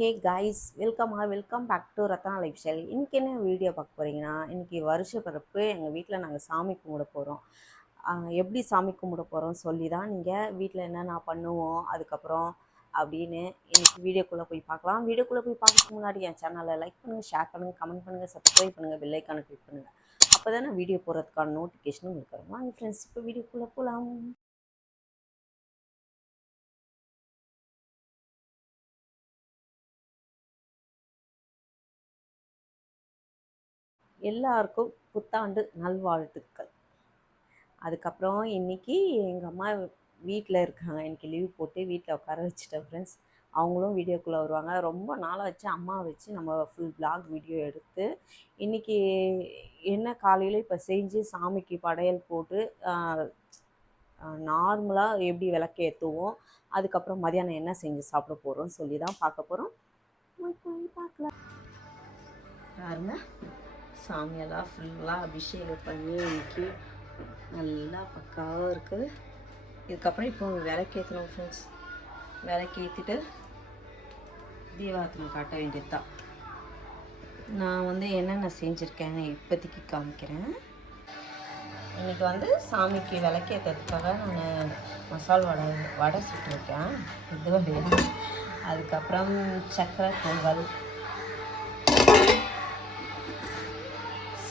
Hey guys, welcome back to Ratna lifestyle. இன்றைக்கி என்ன video பார்க்க போகிறீங்கன்னா, இன்றைக்கி வருஷ பிறப்பு எங்கள் வீட்டில் நாங்கள் சாமி கும்பிட போகிறோம். எப்படி சாமி கும்பிட போகிறோம் சொல்லி தான் நீங்கள் வீட்டில் என்னென்ன பண்ணுவோம் அதுக்கப்புறம் அப்படின்னு இன்றைக்கி வீடியோக்குள்ளே போய் பார்க்கலாம். வீடியோக்குள்ளே போய் பார்க்கறதுக்கு முன்னாடி என் சேனலை லைக் பண்ணுங்கள், ஷேர் பண்ணுங்கள், கமெண்ட் பண்ணுங்கள், சப்ஸ்கிரைப் பண்ணுங்கள், பெல் ஐக்கானை கிளிக் பண்ணுங்கள். அப்போ தான் நான் வீடியோ போடுறதுக்கான நோட்டிஃபிகேஷனும் உங்களுக்கு வரும். வாங்க ஃப்ரெண்ட்ஸ், இப்போ வீடியோக்குள்ளே போகலாம். எல்லாருக்கும் புத்தாண்டு நல்வாழ்த்துக்கள். அதுக்கப்புறம் இன்றைக்கி எங்கள் அம்மா வீட்டில் இருக்காங்க. இன்றைக்கி லீவ் போட்டு வீட்டில் உட்கார வச்சுட்டேன் ஃப்ரெண்ட்ஸ். அவங்களும் வீடியோக்குள்ளே வருவாங்க. ரொம்ப நாளாக வச்சு அம்மா வச்சு நம்ம ஃபுல் vlog வீடியோ எடுத்து இன்றைக்கி என்ன காலையில் இப்போ செஞ்சு சாமிக்கு படையல் போட்டு நார்மலாக எப்படி விளக்கேற்றுவோம், அதுக்கப்புறம் மதியானம் என்ன செஞ்சு சாப்பிட போகிறோம் சொல்லி தான் பார்க்க போகிறோம். போய் பார்க்கலாம். பாருங்க, சாமியெல்லாம் ஃபுல்லாக அபிஷேகம் பண்ணி இன்னைக்கு நல்லா பக்காவாக இருக்குது. இதுக்கப்புறம் இப்போ விளக்கேற்றணும் ஃப்ரெண்ட்ஸ். விளக்கேற்றிட்டு தீபாரத்தனை காட்ட வேண்டியது தான். நான் என்னென்ன செஞ்சுருக்கேன்னு இப்போதைக்கு காமிக்கிறேன். இன்றைக்கி சாமிக்கு விளக்கேற்றதுக்காக நான் மசால் வடை சுட்டுருக்கேன். இது வழியாக அதுக்கப்புறம் சக்கரை பொங்கல்,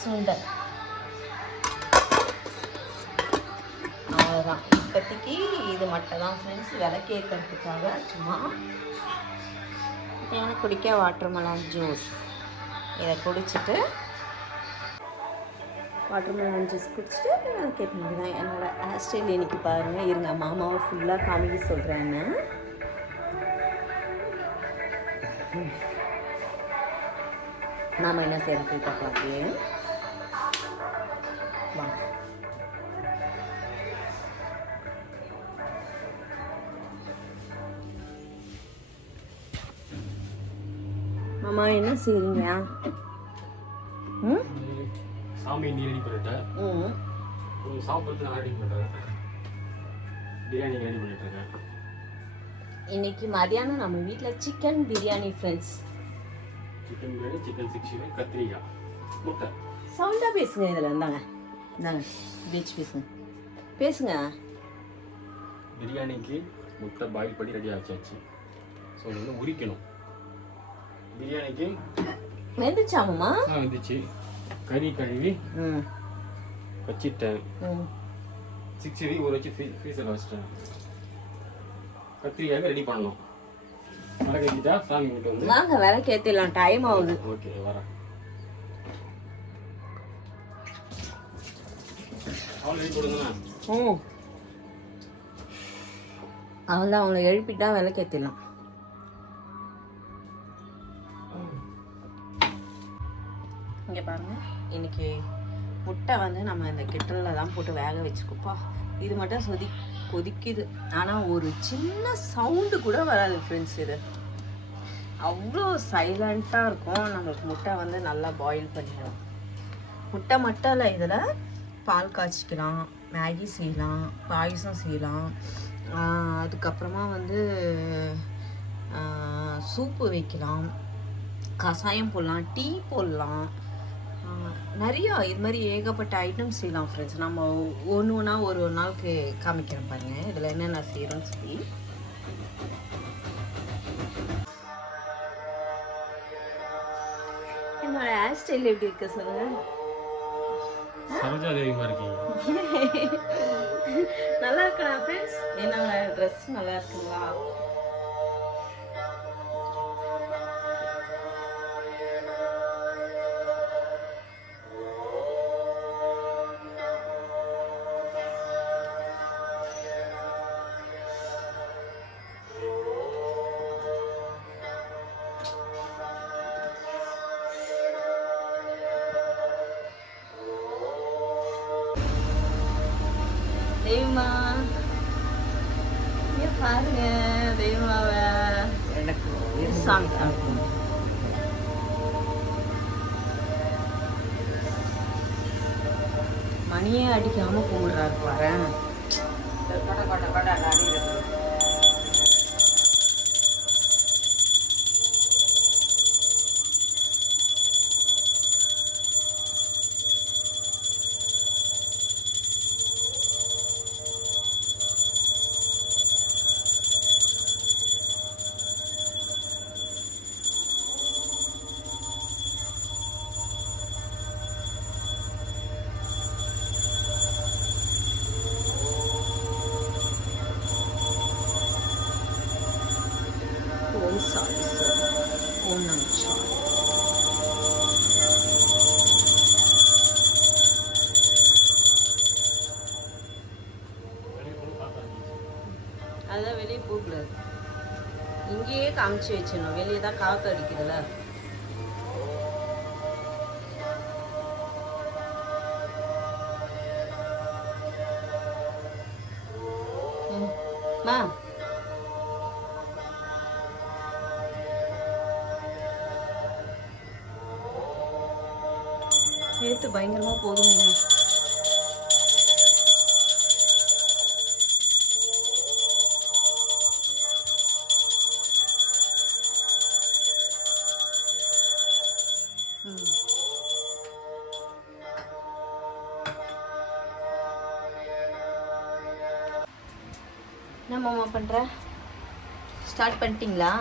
சுண்டல், அவ்வளோதான். இப்போதைக்கு இது மட்டும் தான் ஃப்ரெண்ட்ஸ். விளக்கேற்றுறதுக்காக சும்மா எனக்கு குடிக்க வாட்டர்மெலன் ஜூஸ், இதை குடிச்சிட்டு வாட்டர்மெலன் ஜூஸ் குடிச்சிட்டு விளக்கேற்ற முடியும். என்னோடய ஹேர் ஸ்டைல் இன்றைக்கி பாருங்கள். இருங்க, மாமாவை ஃபுல்லாக காமிக்க சொல்கிறேன்னு. நாம் என்ன செய்யறது பார்க்கலாம். அப்படியே வாங்க. மாமா என்ன செய்றீங்க? சாமி நீ ரெடி பண்ணிட்டேன். சாப்பிட்றது நான் ரெடி பண்ணுறேன். பிரியாணி ரெடி பண்ணிட்டுருக்கேன். இன்னைக்கு மதியானம் நம்ம வீட்டில் chicken biryani friends. Chicken biryani, chicken 60, கத்திரிக்காய், முட்டை. சவுண்டாக பேசுங்க. இதில் இந்தாங்க பீச் பேசுங்க. பிரியாணிக்கு முட்டை பாயில் பண்ணி ரெடி ஆச்சாச்சு. ஸோ உரிக்கணும். பிரியாணிக்கு வெந்துச்சாமம்மா? வெந்துச்சு. கறி கழுவி வச்சிட்டேன். 60 ஊற வச்சு ஃப்ரீசரில் வச்சிட்டேன். கத்திரிக்காய் ரெடி பண்ணணும். விளக்கேற்றிட்டா சாமி வீட்டு வாங்க விளக்கேற்றிடலாம். டைம் ஆகுது. ஓகே, வரேன். அவள் அவங்கள எழுப்பிட்டா விளக்கேற்றிடலாம். இங்கே பாருங்கள், இன்னைக்கு முட்டை நம்ம இந்த கெட்டலில் தான் போட்டு வேக வச்சுக்கோப்பா. இது மட்டும் கொதிக்குது. ஆனால் ஒரு சின்ன சவுண்டு கூட வராது ஃப்ரெண்ட்ஸ். இது அவ்வளோ சைலண்ட்டாக இருக்கும். நம்மளுக்கு முட்டை நல்லா பாயில் பண்ணிடும். முட்டை மட்டும் இல்லை, இதில் பால் காய்ச்சிக்கலாம், மேகி செய்யலாம், பாயசம் செய்யலாம், அதுக்கப்புறமா சூப்பு வைக்கலாம், கஷாயம் போடலாம், டீ போடலாம், நிறையா இது மாதிரி ஏகப்பட்ட ஐட்டம்ஸ் செய்யலாம் ஃப்ரெண்ட்ஸ். நம்ம ஒன்று ஒன்றா ஒரு நாளுக்கு காமிக்கிறேன் பாருங்கள் இதில் என்னென்ன செய்கிறோன்னு சொல்லி. என்னோட ஹேர் ஸ்டைல் எப்படி இருக்கு சொல்லுங்க. நல்லா இருக்கா ஃப்ரெண்ட்ஸ்? என்னோட ட்ரெஸ் நல்லா இருக்குங்களா? தெய்வமா பாருங்க, தெய்வமாவ எனக்கு சாமி சாப்பிடும். மணியே அடிக்காம கும்பிடுறாரு பாரு. ஓம் சாரி சார், ஓம் நமச்சிவாய. அதான் வெளியே போகக்கூடாது, இங்கேயே காமிச்சு வச்சிடணும். வெளியே தான் காற்று அடிக்குதுல்ல. மா நேற்று பயங்கரமா போதுங்க. என்ன மாமா பண்ற? ஸ்டார்ட் பண்ணிட்டீங்களா?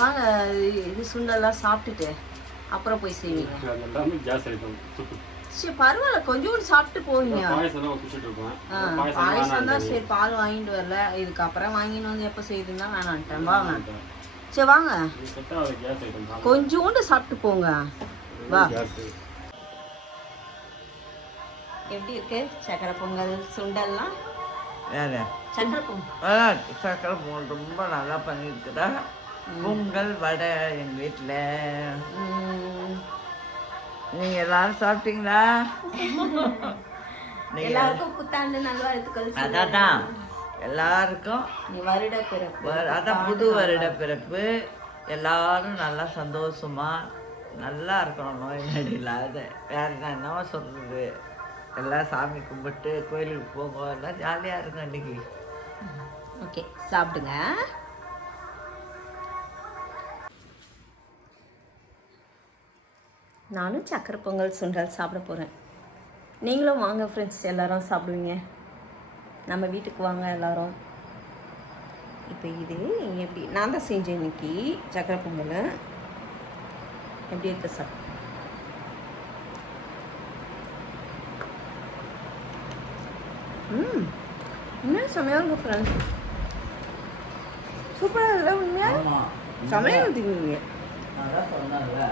வாங்க, இது சுண்டெல்லாம் சாப்பிட்டுட்டு அப்புறம் போய் செய்வீங்க. சரி பரவாயில்ல, கொஞ்சோண்டு சாப்பிட்டு போவீங்க. பாயசம் தான் சரி, பால் வாங்கிட்டு வரல, இதுக்கப்புறம் வாங்கிட்டு வந்து எப்போ செய்யுதுன்னா வேணான்ட்டேன். வாங்க சரி வாங்க, கொஞ்சோண்டு சாப்பிட்டு போங்க. வா, எப்படி இருக்கு சக்கரை பொங்கல் சுண்டல்லாம்? சக்கரை பொங்கல், சக்கரை பொங்கல் ரொம்ப நல்லா பண்ணியிருக்குதா. பொங்கல் வடை எங்கள் வீட்டில். நீங்கள் எல்லாரும் சாப்பிட்டீங்களா? எல்லாருக்கும் புத்தாண்டு நல்வாழ்த்துக்கள். அதான் எல்லாருக்கும் வருட பிறப்பு, அதான் புது வருட பிறப்பு. எல்லாரும் நல்லா சந்தோஷமா நல்லா இருக்கணும், நோய் நொடி இல்லாத. வேற என்னவா சொல்றது, எல்லாம் சாமி கும்பிட்டு கோயிலுக்கு போகும், எல்லாம் ஜாலியாக இருக்கும் அன்றைக்கி. ஓகே சாப்பிடுங்க. நானும் சக்கரை பொங்கல் சுண்டல் சாப்பிட போகிறேன். நீங்களும் வாங்க ஃப்ரெண்ட்ஸ், எல்லாரும் சாப்பிடுவீங்க. நம்ம வீட்டுக்கு வாங்க எல்லாரும். இப்போ இது எப்படி நான் தான் செஞ்சேன் இன்னைக்கு சக்கரை பொங்கல். எப்படி இருக்க சார்? இன்னும் செமையாக இருக்கும் ஃப்ரெண்ட்ஸ், சூப்பராக இல்லை உண்மையாக செமையாக ஊற்றிக்குவீங்க. அதான் சொன்னால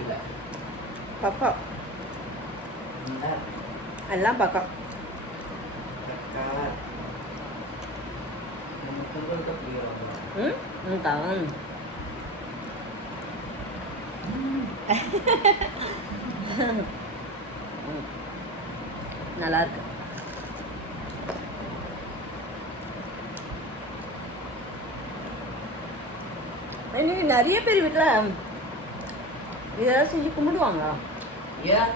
இல்லை பாப்பா எல்லாம் பக்கம் நல்லா இருக்கு. இன்னைக்கு நிறைய பேர் வீட்டில் இதெல்லாம் செஞ்சு கும்பிடுவாங்க. ஏன்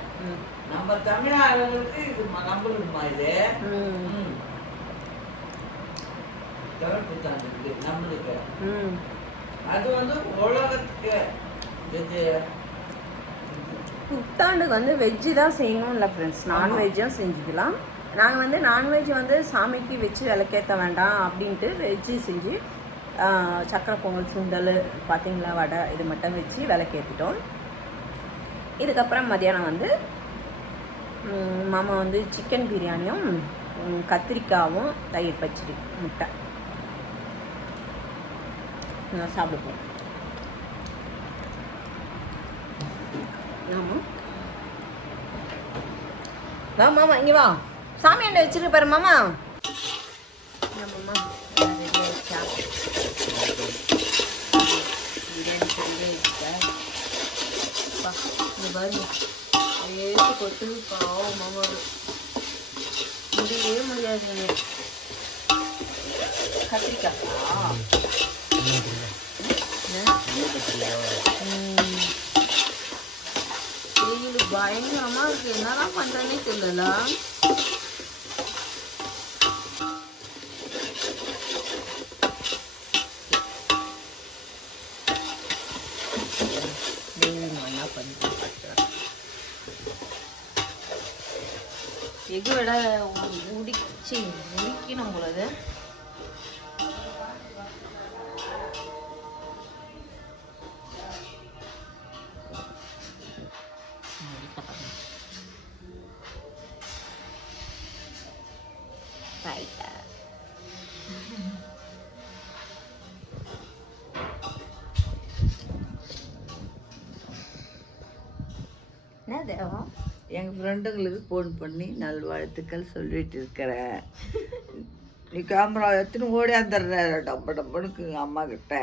நம்ம தமிழர்களுக்கு இது நம்மளுக்குமா இது புத்தாண்டு நம்மளுக்கு அது வந்து உலகத்துக்கு புத்தாண்டுக்கு வந்து வெஜ்ஜு தான் செய்யணும் இல்லை ஃப்ரெண்ட்ஸ், நான்வெஜ்ஜும் செஞ்சுக்கலாம். நாங்கள் வந்து நான்வெஜ் வந்து சாமிக்கு வச்சு விளக்கேற்ற வேண்டாம் அப்படின்ட்டு வெஜ்ஜு செஞ்சு சக்கரை பொங்கல் சுண்டல் பார்த்திங்களா வடை இது மட்டும் வச்சு விளக்கேற்றிட்டோம். இதுக்கப்புறம் மதியானம் வந்து மாமா வந்து சிக்கன் பிரியாணியும் கத்திரிக்காயும் தயிர் பச்சடி முட்டை நான் சாப்பிட போகிறேன். ஆமாம் வா மாமா, இங்கே வா, சாமி அண்டை வச்சுருக்கு பாரு மாமா. மாமா ரெடி ஆயிடுச்சா? பிரியாணி ரெடி ஆயிடுச்சா? இந்த பாருங்க ஏற்று கொட்டு பாவம் மாமா, முடியவே முடியாதுங்க. கத்திரிக்காய் வெயில் பயங்கரமா இருக்கு, என்னதான் பண்றேன்னே தெரியல. எகு விட உடிக்கணும் போலது. என்ன தேவா? எங்கள் ஃப்ரெண்டுங்களுக்கு ஃபோன் பண்ணி நல்வாழ்த்துக்கள் சொல்லிட்டு இருக்கிறேன். நீ கேமரா எடுத்துன்னு ஓடி வந்துடுற டப்ப டப்பனுக்கு அம்மா கிட்ட.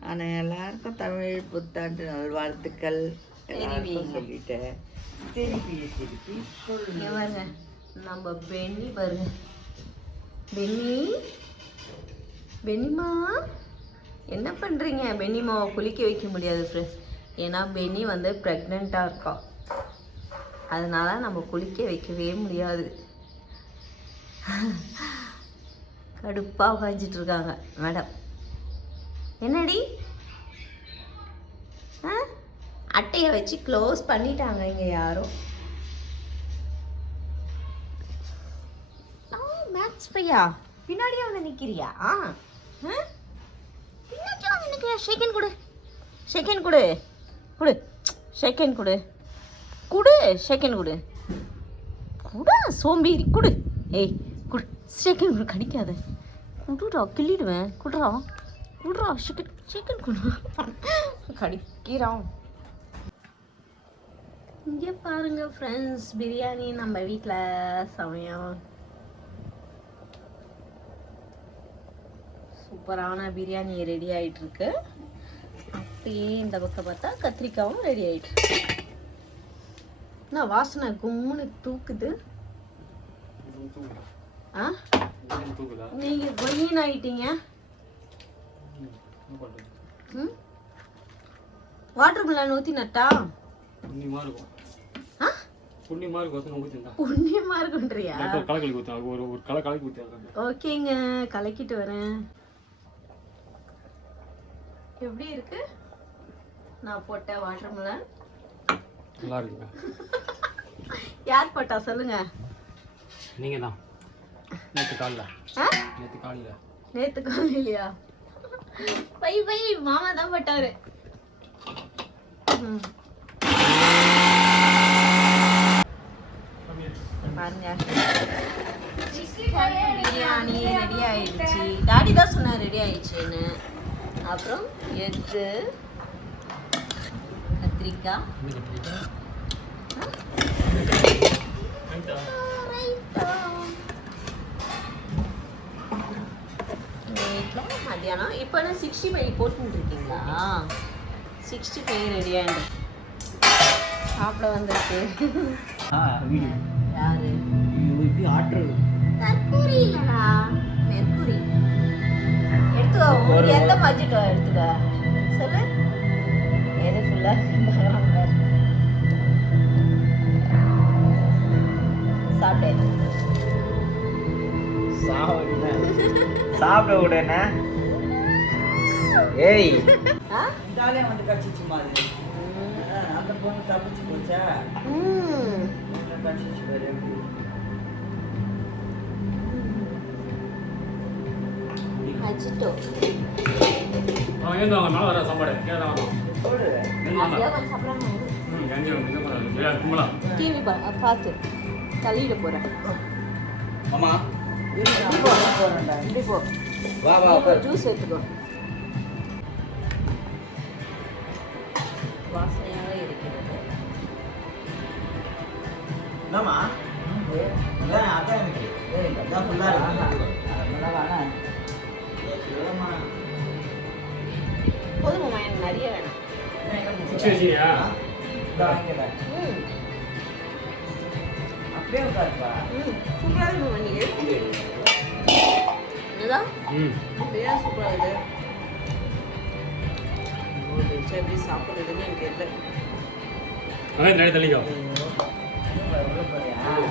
நான் எல்லாருக்கும் தமிழ் புத்தாண்டு நல்வாழ்த்துக்கள் எல்லாருக்கும் சொல்லிட்டேன். திருப்பி இங்க பாருங்க, நம்ம பென்னி பாருங்க. பென்னிமா என்ன பண்ணுறீங்க? பென்னிமாவை குளிக்க வைக்க முடியாது ஃப்ரெண்ட்ஸ், ஏன்னா பென்னி வந்து ப்ரெக்னெண்ட்டாக இருக்கா. அதனால நம்ம குளிக்க வைக்கவே முடியாது. கடுப்பாக உட்காந்துட்டு இருக்காங்க மேடம். என்னடி அட்டையை வச்சு க்ளோஸ் பண்ணிட்டாங்க இங்கே யாரும். மேக்ஸ் பையா பின்னாடியே வந்து நிற்கிறியா? பின்னாடியே வந்து நிற்கிறியா? ஷேக்கன் கொடு, ஷேக்கன் கொடு, கொடு ஷேக்கன் கொடு, கொடு ஷேக்கன் கொடு, குடா சோம்பேறி கொடு. ஏய் குடு ஷேக்கன் கொடு, கடிக்காத குடுடா, கிள்ளிடுவேன். குடுறா குடுறா, ஷேக்கன் ஷேக்கன் கொடு, கடிக்கிறான். இங்கே பாருங்க ஃப்ரெண்ட்ஸ், பிரியாணி நம்ம வீட்டில் சமையல். சூப்பரான பிரியாணி ரெடி ஆகிட்டு இருக்கு. அப்படியே இந்த பக்கம் பார்த்தா கத்திரிக்காவும் ரெடி ஆகிட்டு. என்ன வாசனை கும்முன்னு தூக்குது. நீங்க கொயின் ஆயிட்டீங்க. வாட்டர் மிலன் ஊத்தி நட்டா புண்ணியமா இருக்குன்றியா? ஓகேங்க, கலக்கிட்டு வரேன். எப்படி இருக்கு நான் போட்ட வாட்டர் மிலன்? நல்லா இருக்குங்க. யார் போட்டா சொல்லுங்க? நீங்க தான். நேத்து காலையிலயா? பை மாமா தான் போட்டாரு. பாருங்க, பிரியாணி ரெடி ஆயிடுச்சு. டாடி தான் சொன்னார் ரெடி ஆயிடுச்சுன்னு. அப்புறம் எக்கு, கத்திரிக்காய், மத்தியானம். இப்போ 65 போட்டுட்டு இருக்கீங்களா? 65 ரெடி ஆயிடும். சாப்பிட வந்திருக்கு. யாரு? தற்கூரி இல்லடா, மெர்க்குரி. எடுத்துக்கோ, உங்களுக்கு எந்த பட்ஜெட்டோ எடுத்துக்க சொல்லு. எது ஃபுல்லா சாப்பிட்டேன். சாப்பிட விடனே ஏய் இதாலே வந்து கடிச்சிச்சு மாதிரி. அந்த பொண்ணு தப்பிச்சு போச்சா? கடிச்சிச்சு வேறு. அஜிட்டோ ஏன் மேலே வர சாப்பாடு கேட்க சொல்லு. டிவி பார்த்து தள்ளிட போறேன். ஆமா ஜூஸ் எடுத்துக்கோ. வாசனையாக இருக்கிறது. போதுமா? எனக்கு நிறைய வேணும். அப்படியே உட்காருப்பா. சூப்பராக இருக்கும். நீங்கள் என்னதான் அப்படியே சூப்பராக இது எப்படி சாப்பிட்றதுன்னு எனக்கு தெரியல.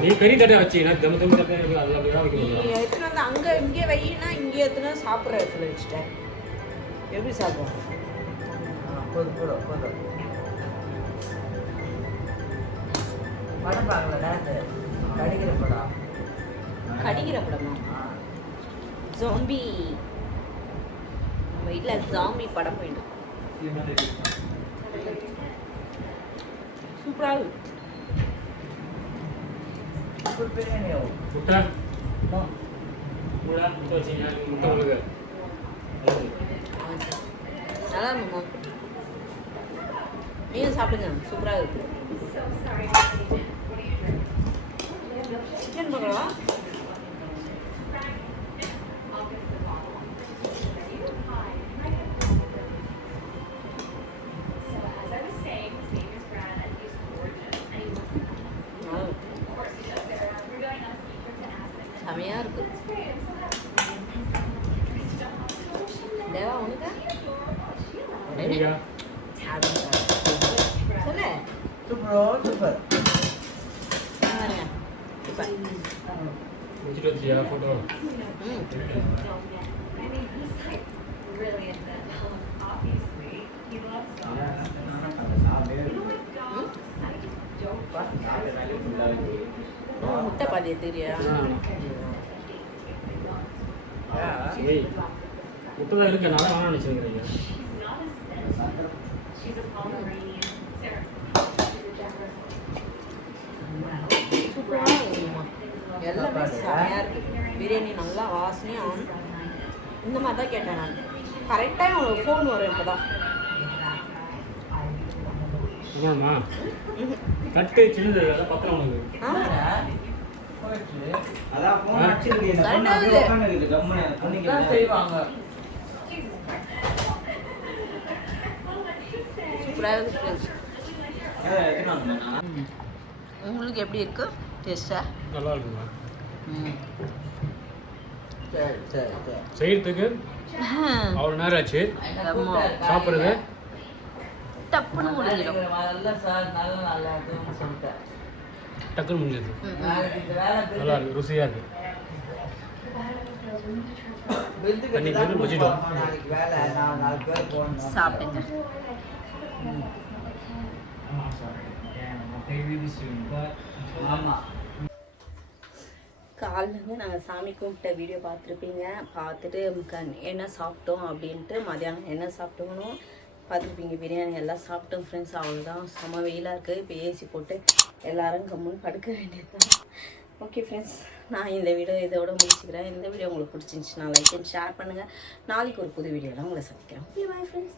நீ கறி தட்டை வச்சு தம் தம் தட்டை அது அப்படியே வைக்க நீ எடுத்துன்னு வந்து அங்கே இங்கே வையினா இங்கே எடுத்துன்னு சாப்பிட்ற இடத்துல வச்சுட்டேன். எப்படி சாப்பிடுவோம்? படம் பார்க்கலடா, கடிக்கிற படம். கடிக்கிற படமா? ஜாம்பி. நம்ம வீட்டில் ஜாம்பி படம் போயிடும். சூப்பராக பிரியாணி முட்டை முட்டை வச்சிங்க முட்டை உங்களுக்கு நல்லா இருக்குமா நீங்கள் சாப்பிடுங்க சூப்பராக இருக்கு சிக்கன் பார்க்கலாம் செமையாக இருக்கு தேவா உனக்கு சரியா சொல்லு சூப்பரோ சூப்பர் பாருங்க இப்போ வச்சுட்டு வச்சியா ஃபோட்டோ முட்டை பாதிய தெரியா சரி முட்டை தான் இருக்கு நான் வேணாம் நினச்சிருக்கிறீங்க சூப்பராக இருக்குமா எல்லாமே செமையாக இருக்குது பிரியாணி நல்லா வாசனையாக இந்த மாதிரி தான் கேட்டேன் நான் கரெக்டாக உங்களுக்கு ஃபோன் வரும் இப்போ தான் ஆமாம்மா தட்டு சின்னது அதான் பக்கம் உனக்கு செய்வாங்க சூப்பராக இருக்குது ஃப்ரெண்ட்ஸ் உங்களுக்கு எப்படி இருக்கு டேஸ்டா நல்லா இருக்குங்களா சரி சரி சரி செய்யறதுக்கு அவ்வளோ நேரம் ஆச்சு சாப்பிட்றது டப்புன்னு முடிஞ்சிடும் நல்லா சார் நல்லா நல்லா இருக்குன்னு சொல்லிட்டேன் டக்குன்னு முடிஞ்சது நாளைக்கு இந்த வேலை நல்லா இருக்கு ருசியாக இருக்கு பில்லுக்கு தண்ணி தான் பில்லு வச்சுட்டோம். நாளைக்கு வேலை நான் 4 பேர் போகணும் சாப்பிடுங்க ஆமாம் காலையிலேருந்து நாங்கள் சாமி கும்பிட்ட வீடியோ பார்த்துருப்பீங்க பார்த்துட்டு என்ன சாப்பிட்டோம் அப்படின்ட்டு மதியானம் என்ன சாப்பிட்டோம்னு பார்த்துருப்பீங்க பிரியாணி எல்லாம் சாப்பிட்டோம் ஃப்ரெண்ட்ஸ் அவ்வளோதான் செம வெயிலாக இருக்குது இப்போ ஏசி போட்டு எல்லோரும் கம்முன்னு படுக்க வேண்டியது தான் ஓகே ஃப்ரெண்ட்ஸ் நான் இந்த வீடியோ இதோட முடிச்சுக்கிறேன் இந்த வீடியோ உங்களுக்கு பிடிச்சிருந்துச்சுன்னா லைக் அண்ட் ஷேர் பண்ணுங்கள் நாளைக்கு ஒரு புது வீடியோலாம் உங்களை சந்திக்கிறேன் ஓகே பாய் ஃப்ரெண்ட்ஸ்